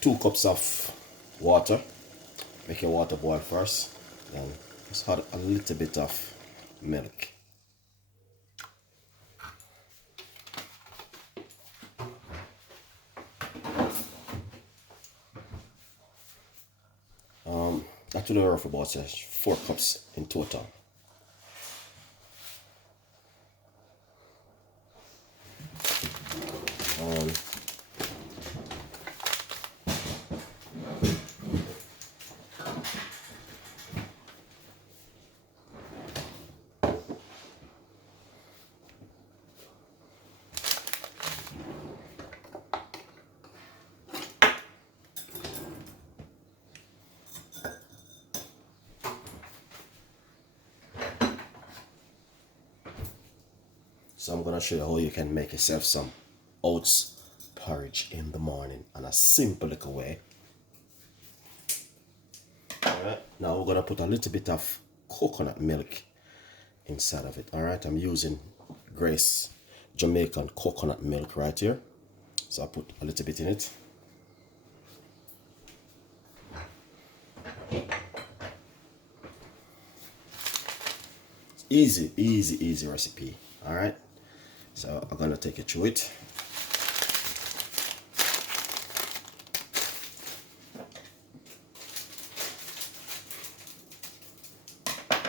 2 cups of water. Make your water boil first. Then just add a little bit of milk. That will work for about 4 cups in total. So I'm gonna show you how you can make yourself some oats porridge in the morning in a simple little way. Alright, now we're gonna put a little bit of coconut milk inside of it. Alright, I'm using Grace Jamaican coconut milk right here. So I put a little bit in it. Easy recipe. Alright, so I'm gonna take it through it.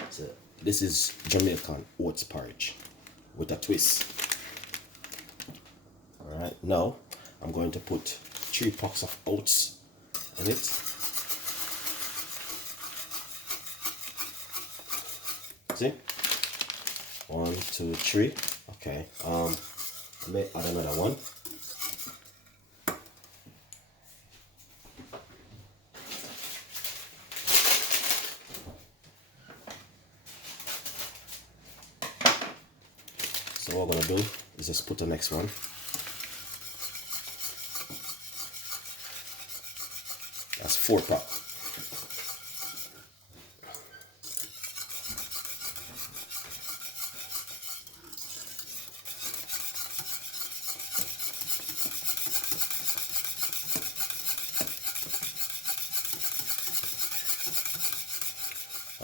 So this is Jamaican oats porridge with a twist. Alright, now I'm going to put 3 packs of oats in it. See? 1, 2, 3. Okay. I may add another one. So what we're gonna do is just put the next one. That's 4 packs.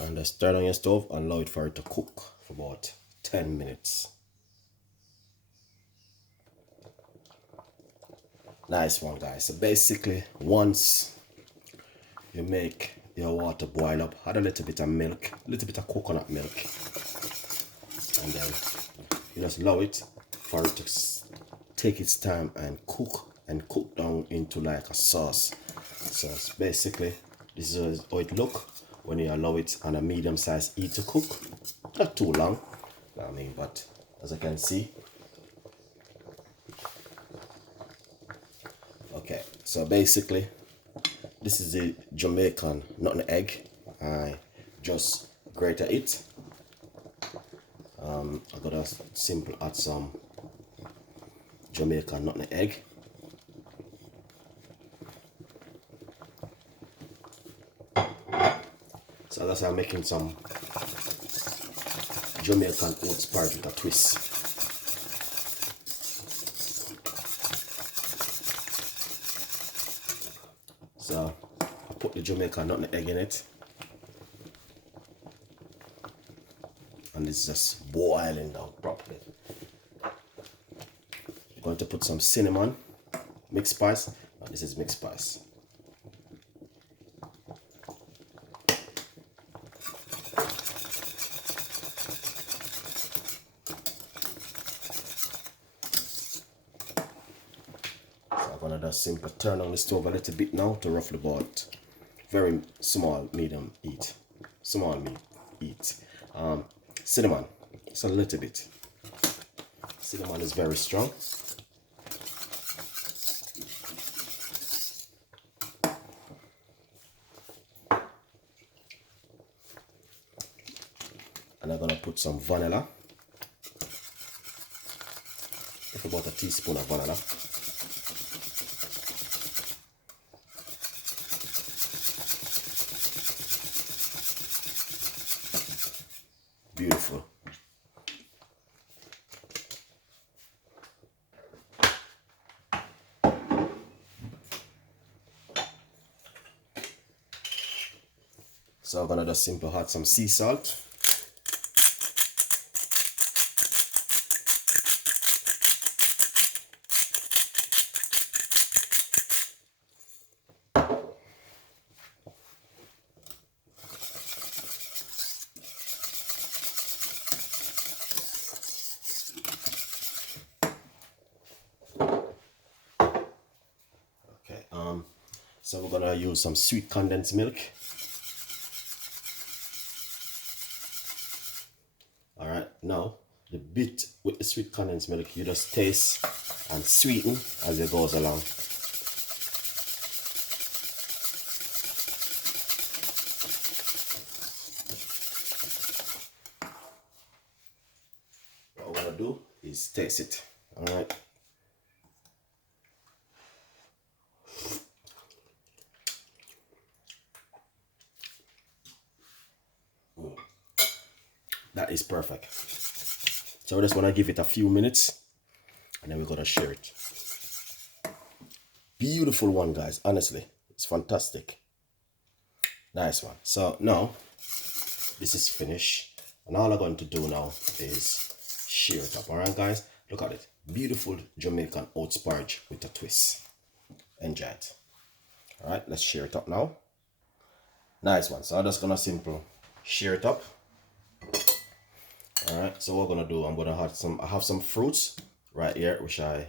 And just turn on your stove and allow it for it to cook for about 10 minutes. Nice one, guys. So basically, once you make your water boil up, add a little bit of milk, a little bit of coconut milk, and then you just allow it for it to take its time and cook down into like a sauce. So it's basically, this is how it look when you allow it on a medium-sized heat to cook. Not too long, I mean, but as I can see. Okay, so basically, this is the Jamaican nutmeg. I just grated it. I gotta simply add some Jamaican nutmeg. So that's how I'm making some Jamaican oats porridge with a twist. So I put the Jamaican nutmeg in it, and it's just boiling down properly. I'm going to put some cinnamon, mixed spice. And this is mixed spice. I'm gonna just simply turn on the stove a little bit now to roughly about very small medium heat. Cinnamon, it's a little bit. Cinnamon is very strong. And I'm gonna put some vanilla. If about a teaspoon of vanilla. Beautiful. So I'm gonna just simply add some sea salt. Okay, so we're gonna use some sweet condensed milk. All right, now the bit with the sweet condensed milk, you just taste and sweeten as it goes along. What we're gonna do is taste it. All right. That is perfect. So I just want to give it a few minutes and then we're going to share it. Beautiful one, guys. Honestly, it's fantastic. Nice one. So now this is finished. And all I'm going to do now is share it up. All right, guys. Look at it. Beautiful Jamaican oats porridge with a twist. Enjoy it. All right, let's share it up now. Nice one. So I'm just going to simply share it up. All right, so what we're gonna do, I have some fruits right here which I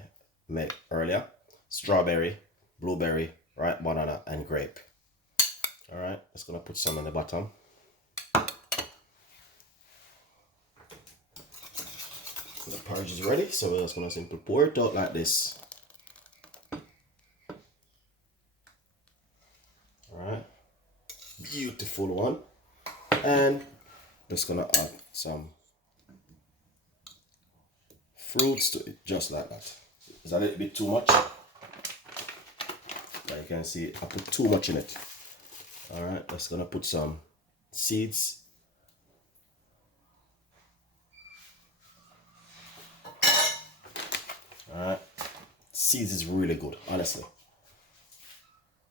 made earlier: strawberry, blueberry, right, banana, and grape. All right, just gonna put some in the bottom. So the porridge is ready, so we're just gonna simply pour it out like this. All right, beautiful one, and just gonna add some fruits to it, just like that. It's a little bit too much. But you can see I put too much in it. All right, just gonna put some seeds. All right, seeds is really good, honestly.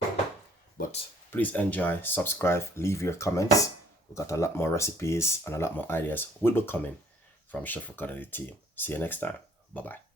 But please enjoy, subscribe, leave your comments. We've got a lot more recipes and a lot more ideas will be coming from Chef Ricardo and the team. See you next time. Bye-bye.